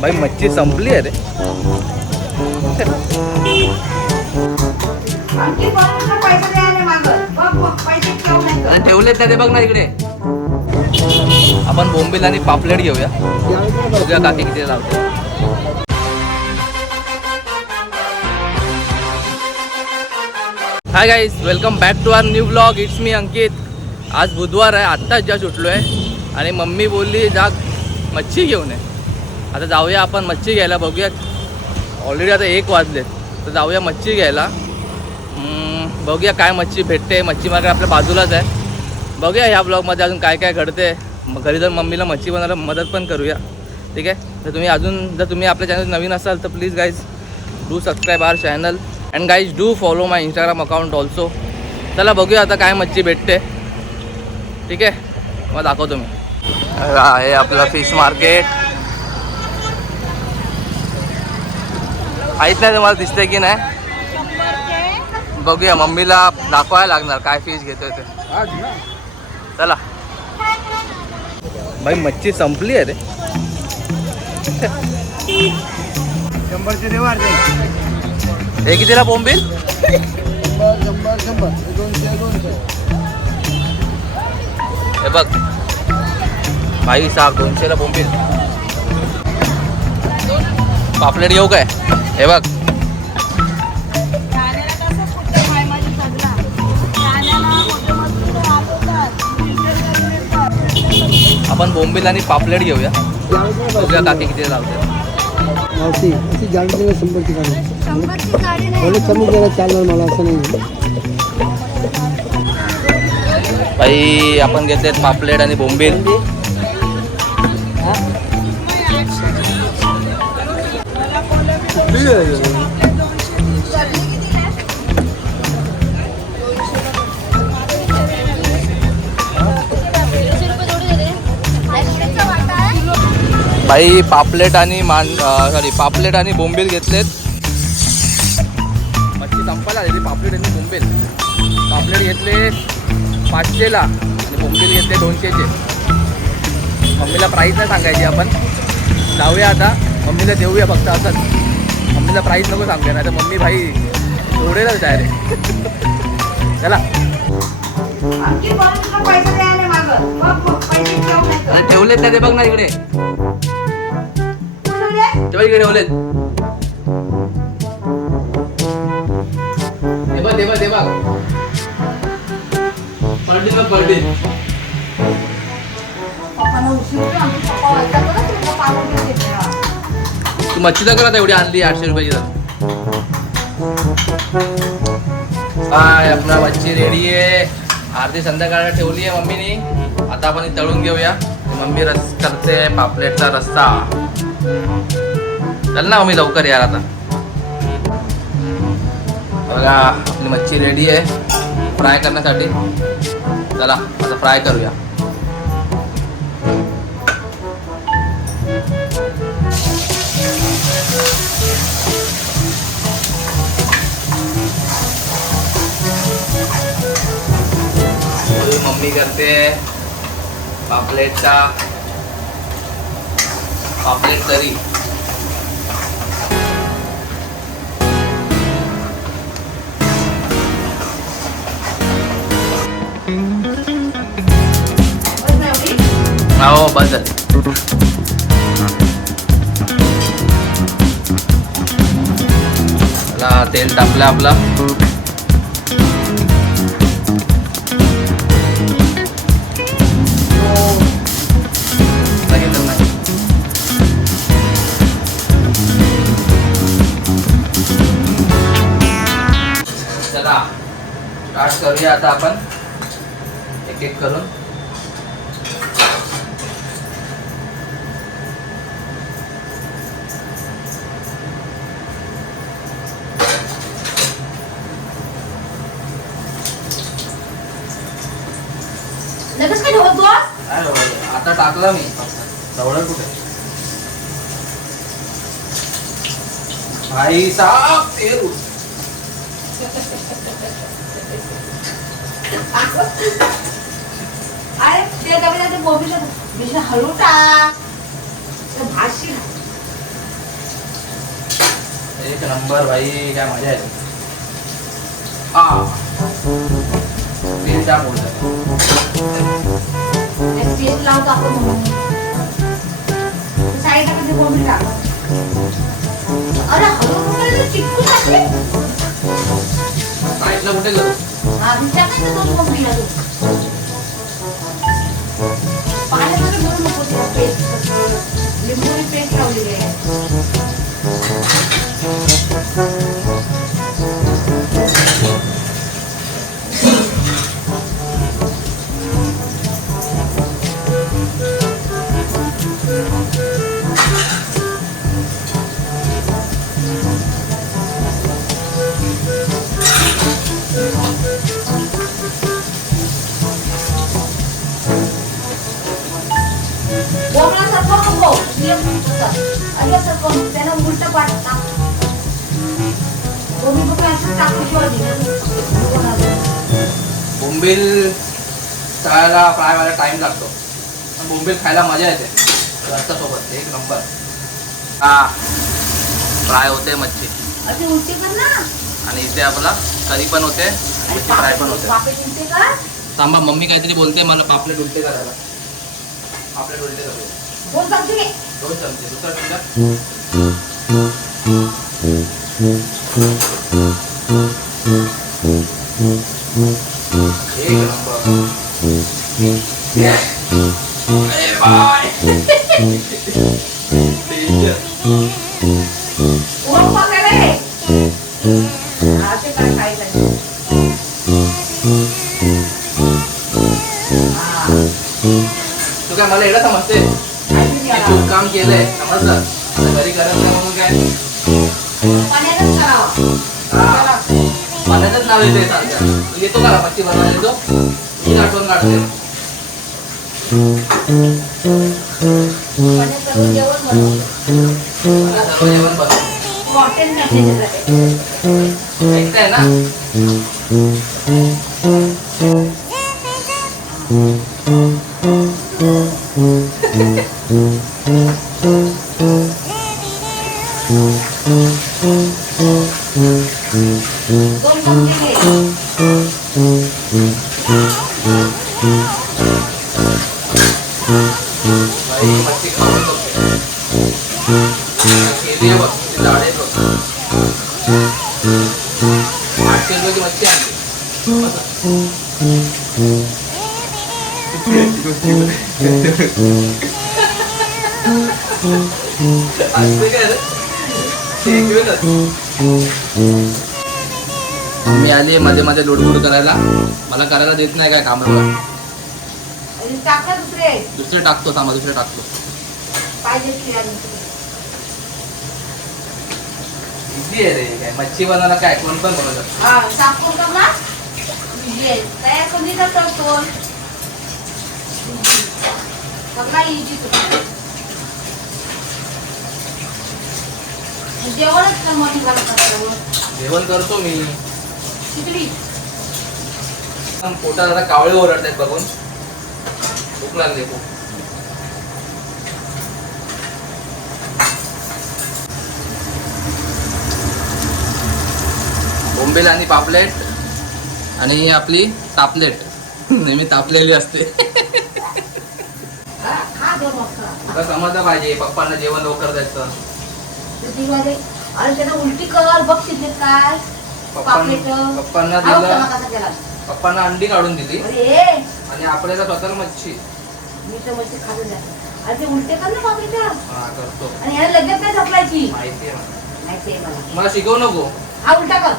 भाई मच्छी संपली आहे रे. ठेवलेत ना ते बघ ना इकडे. आपण बोंबील आणि पापलेट घेऊया. बघूया काकी किती लावते. Hi guys, welcome back to our new blog. It's me Ankit. आज बुधवार आहे. आत्ताच जस्ट उठलो आहे आणि मम्मी बोलली जा मच्छी घेऊन ये. आता जाऊया आपण मच्छी घ्यायला. बघूया, ऑलरेडी आता 1 वाजलेत तर जाऊया मच्छी घ्यायला. बघूया काय मच्छी भेटते. मच्छी मार्केट आपल्या बाजूलाच आहे. बघूया ह्या ब्लॉगमध्ये अजून काय काय घडते. घरी जाऊन मम्मीला मच्छी बनवायला मदत पण करूया. ठीक आहे. तर जर तुम्ही आपल्या चॅनल नवीन असाल तर please guys do subscribe our channel and guys do follow my Instagram account also. चला बघूया आता काय मच्छी भेटते. ठीक आहे, मग दाखवतो मी. आहे आपलं फिश मार्केट. आहेत नाही तुम्हाला दिसतंय की नाही. बघूया, मम्मीला दाखवायला लागणार काय फिश घेतोय ते. चला. भाई मच्छी संपली आहे रे. 100चे देवा. हे कितीला बोंबील? 100 हे बघ भाई साहेब, 200ला बोंबील. पापलेट घेऊ काय? हे बघ. आपण बोंबील आणि पापलेट घेऊया. बघूया काकी किती लावते. मावशी अशी गाडी 100ची गाडी थोडी कमी जरा चालणार मला असं नाही. भाई आपण घेतलेत पापलेट आणि बोंबील. भाई पापलेट आणि पापलेट आणि बोंबील घेतलेत. मच्छी संपायला आली. पापलेट आणि बोंबील. पापलेट घेतले 500ला आणि बोंबील घेतले 200चे. मम्मीला प्राईस नाही सांगायची. आपण जाऊया आता मम्मीला देऊया फक्त असंच. मम्मीला प्राईस नको सांगूया नाही तर मम्मी भाई ओढेलच डायरेक्ट. चला. ठेवलेत ना ते बघ ना इकडे. इकडे ठेवलेत. दे बघ पलटी. तू मच्छीचा करा एवढी आणली 800 रुपयाची. आपला मच्छी रेडी आहे. अर्धी संध्याकाळला ठेवली आहे मम्मीने. आता आपण तळून घेऊया. मम्मी करते पापलेटचा रस्सा. चल ना मम्मी लवकर यार. आता बघा आपली मच्छी रेडी आहे फ्राय करण्यासाठी. चला आता फ्राय करूया. मम्मी करते पापलेट करी. हो बस झाली. चला तेल टाकलं आपला. चला स्टार्ट करूया आता आपण एक एक करून. लगेच काय ठेवतो आता टाकला मी. ढवळा कुठे भाई साहब? तेल अरे ते डबे बोबीला विषय हलू टाक भाशी एक नंबर भाई, काय मजा येते. हा तेल टाक बोलतात. तेल लावतो आपण म्हणून साईडला कधी बोंबील टाक. अरे हळूहळू चिटकून टाकले. साईडला कुठे करू? हा टाकायचं दोन बोंबीला तू. पाण्यामध्ये भरू नको तुला पेस्ट. लिंबूची पेस्ट लावलेली आहे. त्याला उलट पाडता बोंबील तळायला फ्राय व्हायला टाइम लागतो, पण बोंबील खायला मजा येते रस्त्यासोबत. एक नंबर. हा फ्राय होते मच्छी अशी उलटी कर ना. आणि इथे आपला करी पण होते, मच्छी फ्राय पण होते. पापलेट उलटे कर. थांबा, मम्मी काहीतरी बोलते मला पापलेट उलटे करायला. पापलेट उलटे करूया. दोन चमचे घे. 2 चमचे. दुसरा चमचा. एक नंबर. अरे बाय. उभं पकडा रे. हा, ते काय खायचं. तू काय मला एवढं समजते? खूप काम केलंय समजलं. आता घरी करत नाही म्हणून काय पाण्यातच करावं. हा पाण्याचंच नाव येते. तू येतो का मच्छी बनवायला? येतो मी आठवण काढते. पाण्यात करून जेवण बनवतो. मला सर्व जेवण बनव. हॉटेल मॅनेजर ऐकताय ना? दोन चमचे घे. बाई, मच्छी खाऊ शकते. केली आहे बघ, ती झाड आहे बघ. 800 रुपयाची मच्छी आणली. असते काय रे? मी आली मध्ये मध्ये लुडबुड करायला. मला करायला देत नाही काय काम. टाका दुसरे. दुसरे टाकतो, थांबा दुसरे टाकतो. पाहिजे खिरा. इझी आहे रे. काय मच्छी बनवायला काय कोण पण बनवतात. हा साफ करून ना. तयार करून देतात तो. सगळा इजी तुला. जेवणच कर मग निघालं. जेवण करतो मी. खिचडी. पोटात आता कावळे ओरडतात बघून. भूक लागली खूप. बोंबील आणि पापलेट आणि ही आपली तापलेट. नेहमी तापलेली असते. खा दोन वाजता. तुला समजलं पाहिजे पप्पांना जेवण लवकर द्यायचं. अरे त्याला उलटी कर बघ शिजले काय. पप्पांना दिलं. पप्पांना अंडी काढून दिली आणि आपल्याला स्वतःला मच्छी. मी तर मच्छी खाल्ली जाते. अरे ते उलटे कर ना पापलेटच्या. हा करतो. आणि याला लगेच नाही झोपायची. माहिती आहे मला. माहिती आहे मला. मला शिकवू नको. हा उलटा कर.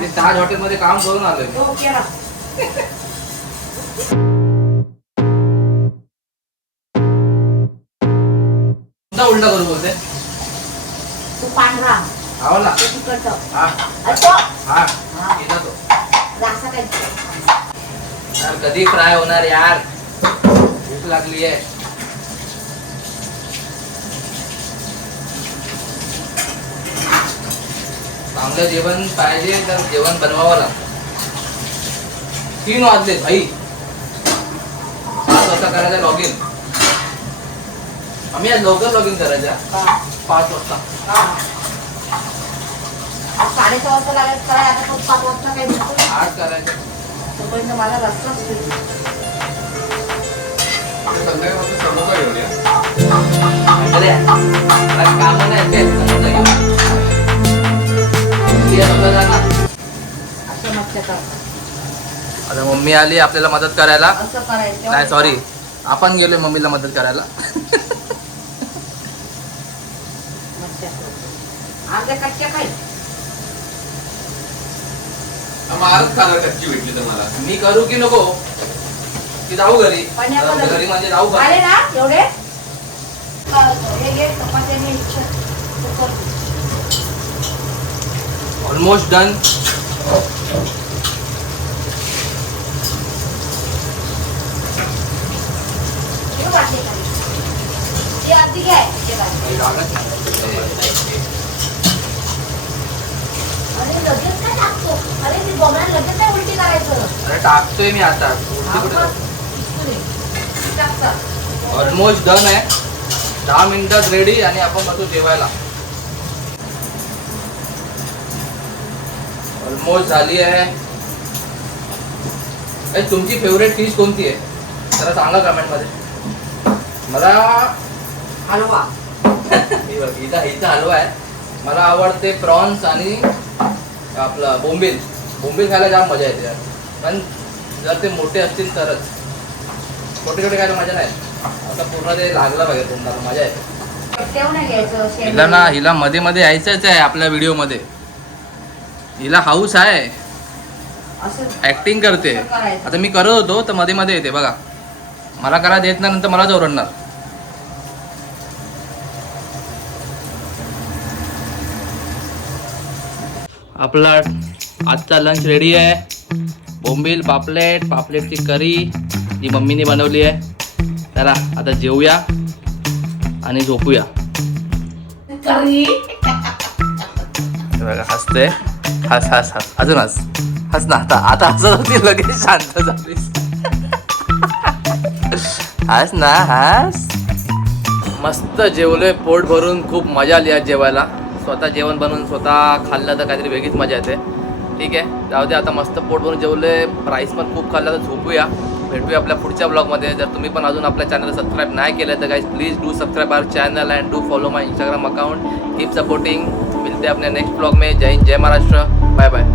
मी ताज हॉटेलमध्ये काम करून आलोय. हो केला. कोणता उलटा करू बोलते? तो पांढरा. आवडला? तो तिखट. हा तो हा केला तो. रासा काय. यार कधी फ्राय होणार यार? भूक लागली आहे. चांगलं जेवण पाहिजे तर जेवण बनवावं लागतं. 3 वाजले भाई. 5 वाजता करायचं लॉग इन. आम्ही आज लवकर लॉग इन करायचं. 5 वाजता. 6:30 वाजता लागायचं काय आता तो 5 वाजता काही दिसतो नाही. 8 करायचं. तोपर्यंत मला रस्ताच नाही. अरे, मला कामं नाही ते समजा घेऊन. ती आता जा ना. असं मस्त करतात. आता मम्मी आली आपल्याला मदत करायला. असं करायचं. नाही सॉरी, आपण गेलोय मम्मीला मदत करायला. मस्त अर्ध्या कच्च्या काही मी करू की नको की जाऊ घरी? पाण्यामध्ये. घरी म्हणजे जाऊ का? आले ना एवढे हे घे चपात्याने ऑलमोस्ट डन. आधी घ्याय अरे लगेच काय टाकतो? अरे ती बोंबला लगेच काय उलटी करायचं? अरे टाकतोय मी आता. ऑलमोस्ट डन आहे. 10 मिनिटात रेडी आणि आपण बसू जेवायला. ऑलमोस्ट झाली आहे. तुमची फेवरेट डिश कोणती आहे जरा सांगा कमेंट मध्ये. मला हलवा हिचा हलवा आहे. मला आवडते प्रॉन्स आणि आपला बोंबील. बोंबील खायला जाम मजा येते यार. पण जर ते मोठे असतील तरच. छोटे छोटे खायला मजा नाही. आता पूर्ण ते लागलं पाहिजे तुम्हाला मजा येते. तेव नाही घ्यायचं. हिला ना हिला मध्ये मध्ये यायचंच आहे आपल्या व्हिडिओ मध्ये. हिला हाऊस आहे. असं ऍक्टिंग करते. करायचं. आता मी करत होतो तर मध्ये मध्ये येते बघा. मला करा देत नाही नंतर मलाच ओरडणार. आपला आजचा लंच रेडी आहे. बोंबील पापलेट, पापलेटची करी जी मम्मीने बनवली आहे. चला आता जेवूया आणि झोपूया. करी बघा हसते. हस हस हस अजून हस. हस ना आता. आता हसत होती लगेच शांत झालीस. हस ना हस. मस्त जेवलोय पोट भरून. खूप मजा आली आज जेवायला. स्वतः जेवण बनवून स्वतः खाल्लं तर काहीतरी वेगळीच मजा येते. ठीक आहे जाऊ दे. आता मस्त पोट भरून जेवलोय. राईस पण खूप खाल्ला तर झोपूया. भेटूया आपल्या पुढच्या ब्लॉगमध्ये. जर तुम्ही पण अजून आपल्या चॅनलला सबस्क्राईब नाही केलं तर guys please do subscribe our channel and do follow my Instagram account. Keep supporting. मिलते अपने नेक्स्ट ब्लॉग में. जय हिंद, जय महाराष्ट्र. Bye bye.